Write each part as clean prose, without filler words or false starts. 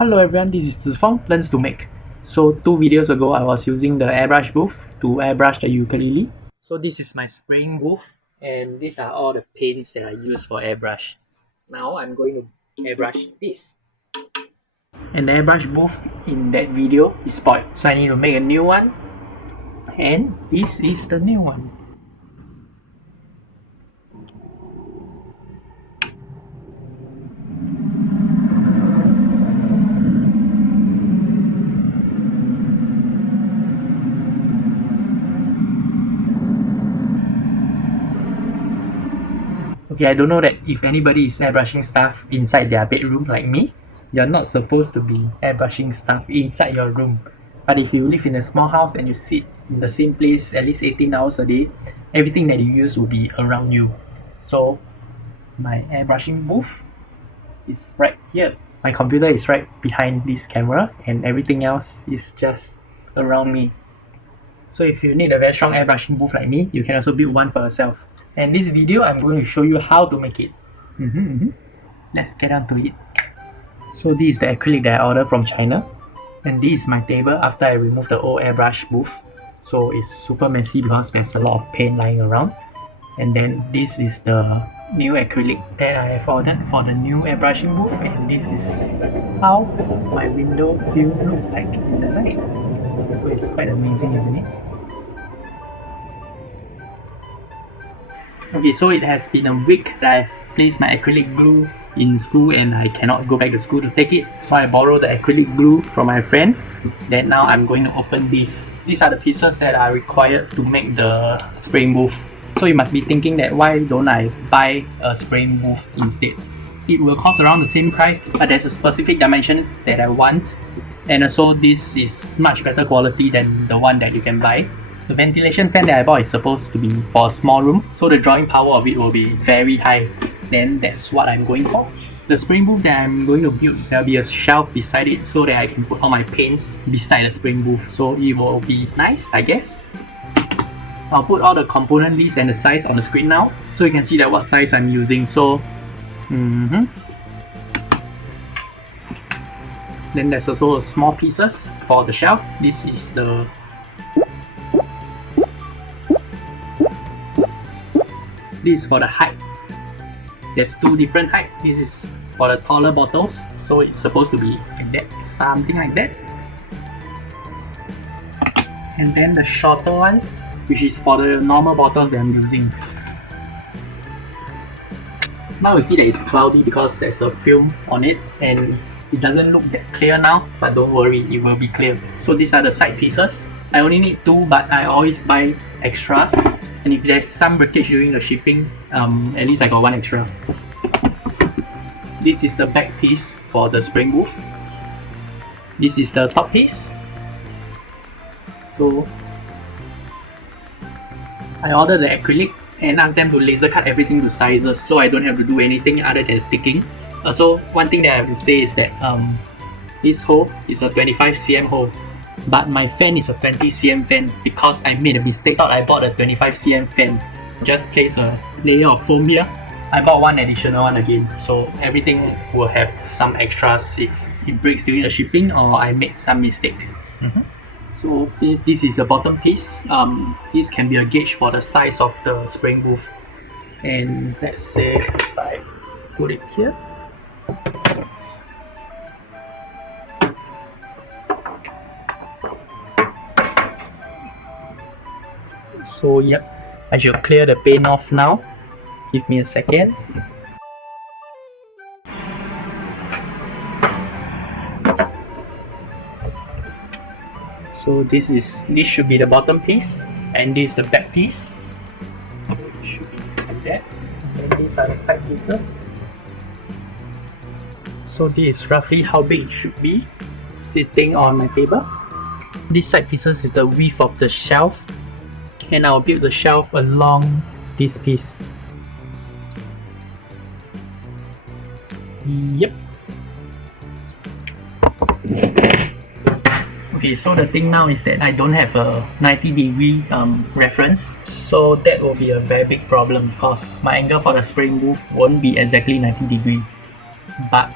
Hello everyone, this is Zifeng, Learns to Make. So 2 videos ago I was using the airbrush booth to airbrush the ukulele. So this is my spraying booth and these are all the paints that I use for airbrush. Now I'm going to airbrush this. And the airbrush booth in that video is spoiled, so I need to make a new one. And this is the new one. Okay, I don't know that if anybody is airbrushing stuff inside their bedroom like me. You're not supposed to be airbrushing stuff inside your room. But if you live in a small house and you sit in the same place at least 18 hours a day, everything that you use will be around you. So my airbrushing booth is right here. My computer is right behind this camera and everything else is just around me. So if you need a very strong airbrushing booth like me, you can also build one for yourself. And this video, I'm going to show you how to make it. Let's get on to it. So this is the acrylic that I ordered from China. And this is my table after I removed the old airbrush booth. So it's super messy because there's a lot of paint lying around. And then this is the new acrylic that I have ordered for the new airbrushing booth. And this is how my window will look like in the night. So it's quite amazing, isn't it? Okay, so it has been a week that I've placed my acrylic glue in school and I cannot go back to school to take it. So I borrowed the acrylic glue from my friend. Then now I'm going to open these. These are the pieces that are required to make the spraying booth. So you must be thinking that why don't I buy a spraying booth instead? It will cost around the same price, but there's a specific dimensions that I want. And also this is much better quality than the one that you can buy. The ventilation fan that I bought is supposed to be for a small room, so the drawing power of it will be very high. Then that's what I'm going for. The spraying booth that I'm going to build, there'll be a shelf beside it so that I can put all my paints beside the spraying booth. So it will be nice, I guess. I'll put all the component list and the size on the screen now, so you can see that what size I'm using. So, then there's also a small pieces for the shelf. This is the This is for the height. There's 2 different heights. This is for the taller bottles, so it's supposed to be like that, something like that. And then the shorter ones, which is for the normal bottles that I'm using. Now you see that it's cloudy because there's a film on it and it doesn't look that clear now, but don't worry, it will be clear. So these are the side pieces. I only need 2, but I always buy extras. And if there's some breakage during the shipping, at least I got 1 extra. This is the back piece for the spraying booth. This is the top piece. So I ordered the acrylic and asked them to laser cut everything to sizes so I don't have to do anything other than sticking. Also, one thing that I have to say is that this hole is a 25cm hole. But my fan is a 20cm fan because I made a mistake. Thought I bought a 25cm fan. Just place a layer of foam here. I bought 1 additional one again. So everything will have some extras if it breaks during the shipping or I make some mistake. So since this is the bottom piece, this can be a gauge for the size of the spraying booth. And let's say if I put it here. So yep, I should clear the paint off now. Give me a second. So this should be the bottom piece and this is the back piece. It should be like that. And these are the side pieces. So this is roughly how big it should be sitting on my table. This side pieces is the width of the shelf. And I'll build the shelf along this piece. Yep. Okay, so the thing now is that I don't have a 90-degree reference. So that will be a very big problem because my angle for the spraying booth won't be exactly 90 degrees. But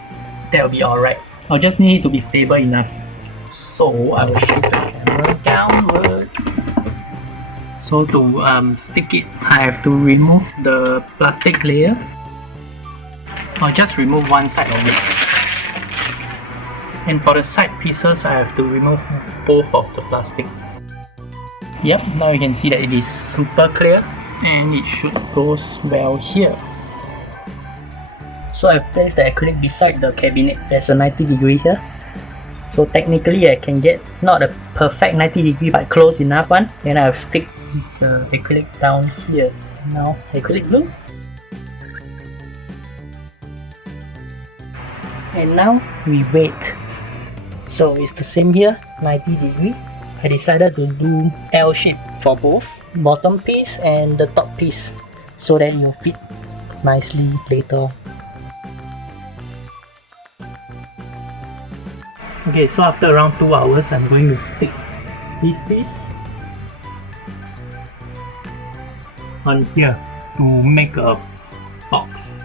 that will be alright. I'll just need it to be stable enough. So I will shift the camera downwards. So to stick it, I have to remove the plastic layer. I'll just remove one side of it. And for the side pieces, I have to remove both of the plastic. Yep, now you can see that it is super clear and it should go well here. So I've placed the acrylic beside the cabinet. There's a 90° here. So technically I can get not a perfect 90° but close enough one. Then I'll stick the acrylic down here. Now acrylic glue. And now we wait. So it's the same here, 90°. I decided to do L shape for both bottom piece and the top piece so that it will fit nicely later. Okay, so after around 2 hours, I'm going to stick this piece on here to make a box.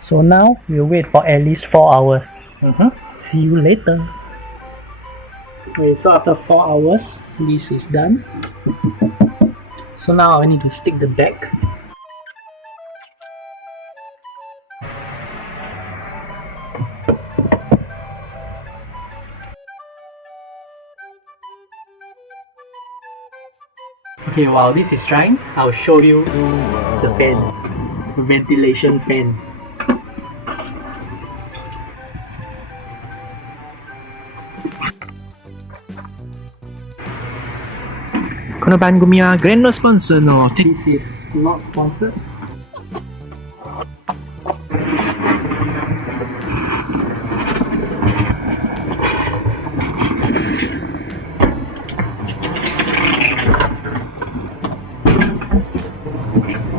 So now we'll wait for at least 4 hours. See you later. Okay, so after 4 hours, this is done. So now I need to stick the back. Okay, while this is drying, I'll show you the fan, the ventilation fan. Konoban Gumia Grand no sponsor no. This is not sponsored.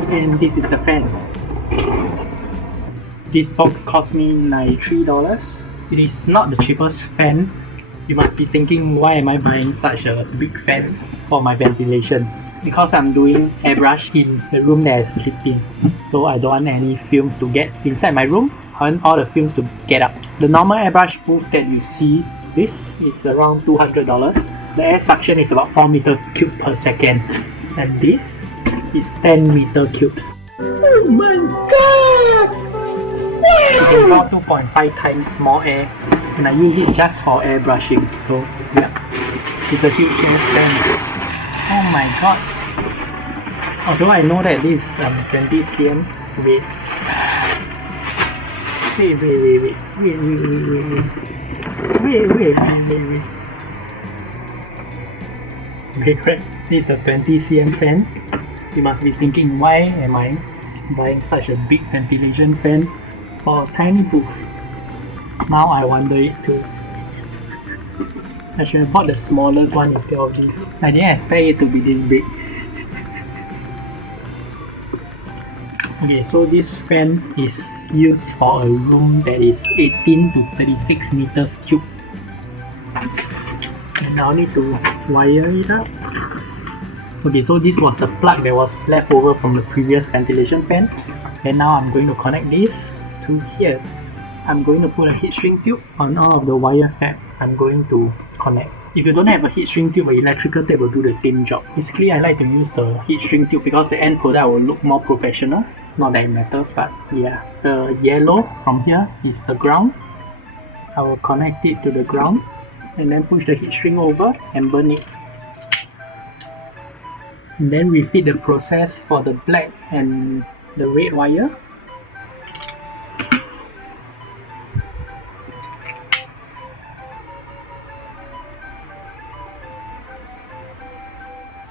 And this is the fan. This box cost me $93. It is not the cheapest fan. You must be thinking, why am I buying such a big fan for my ventilation? Because I'm doing airbrush in the room that I sleep in. So I don't want any fumes to get inside my room. I want all the fumes to get out. The normal airbrush booth that you see, this is around $200. The air suction is about 4 meter cubes per second. And this is 10 meter cubes. Oh my god! You can draw 2.5 times more air, and I use it just for airbrushing. So yeah, it's a huge air fan. Oh my god! Although I know that this is 20 cm weight. Wait. This is a 20 cm fan. You must be thinking, why am I buying such a big ventilation fan for a tiny booth? Now I wonder it too. I should have bought the smallest one instead of this. I didn't expect it to be this big. Okay, so this fan is used for a room that is 18 to 36 meters cube. And now I need to wire it up. Okay, so this was the plug that was left over from the previous ventilation fan. And now I'm going to connect this to here. I'm going to put a heat shrink tube on all of the wires that I'm going to connect. If you don't have a heat shrink tube, an electrical tape will do the same job. Basically, I like to use the heat shrink tube because the end product will look more professional. Not that it matters, but yeah. The yellow from here is the ground. I will connect it to the ground and then push the heat shrink over and burn it. And then repeat the process for the black and the red wire.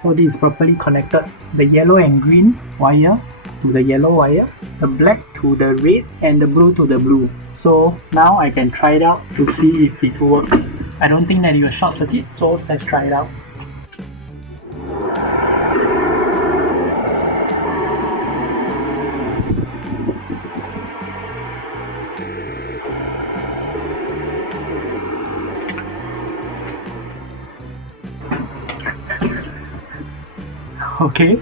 So this is properly connected. The yellow and green wire to the yellow wire, the black to the red, and the blue to the blue. So now I can try it out to see if it works. I don't think that it will short circuit, so let's try it out. Okay,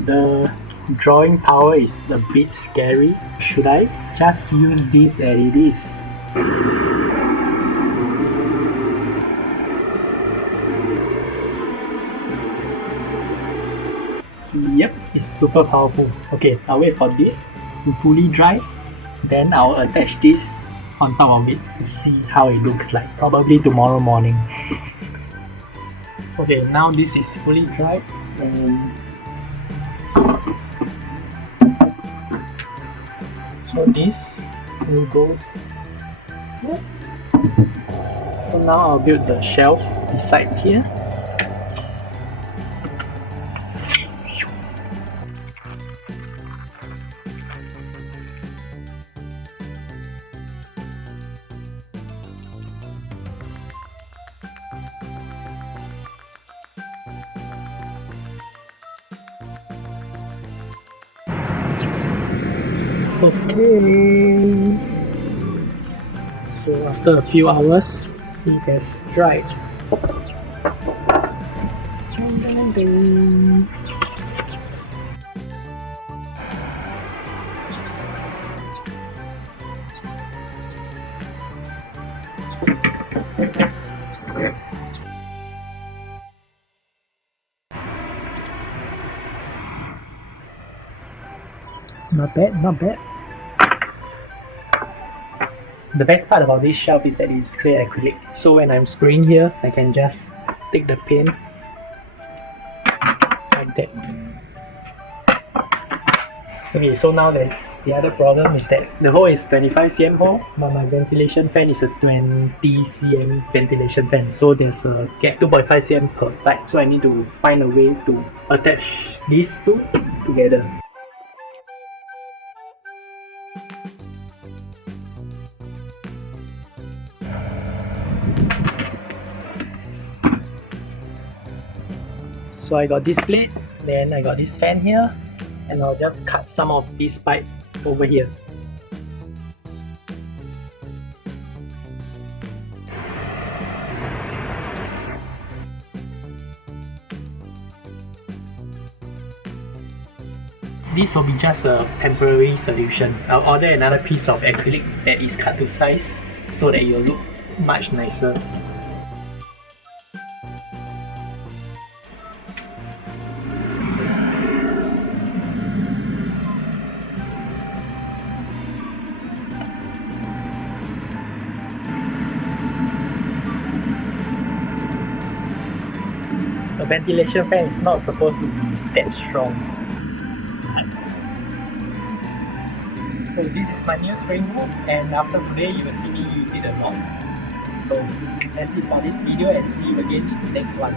the drawing power is a bit scary. Should I just use this as it is? Yep, it's super powerful. Okay, I'll wait for this to fully dry. Then I'll attach this on top of it to see how it looks like. Probably tomorrow morning. Okay, now this is fully dried. So this will goes here. So now I'll build the shelf beside here. Okay, so after a few hours, it has dried. Not bad, not bad. The best part about this shelf is that it's clear acrylic. So when I'm spraying here, I can just take the paint like that. Okay, so now there's the other problem is that the hole is 25 cm hole, but my ventilation fan is a 20 cm ventilation fan. So there's a gap 2.5 cm per side. So I need to find a way to attach these two together. So I got this plate, then I got this fan here, and I'll just cut some of this pipe over here. This will be just a temporary solution. I'll order another piece of acrylic that is cut to size so that it will look much nicer. The ventilation fan is not supposed to be that strong. So this is my new spring roof, and after today you will see me use it a lot. So that's it for this video, and see you again in the next one.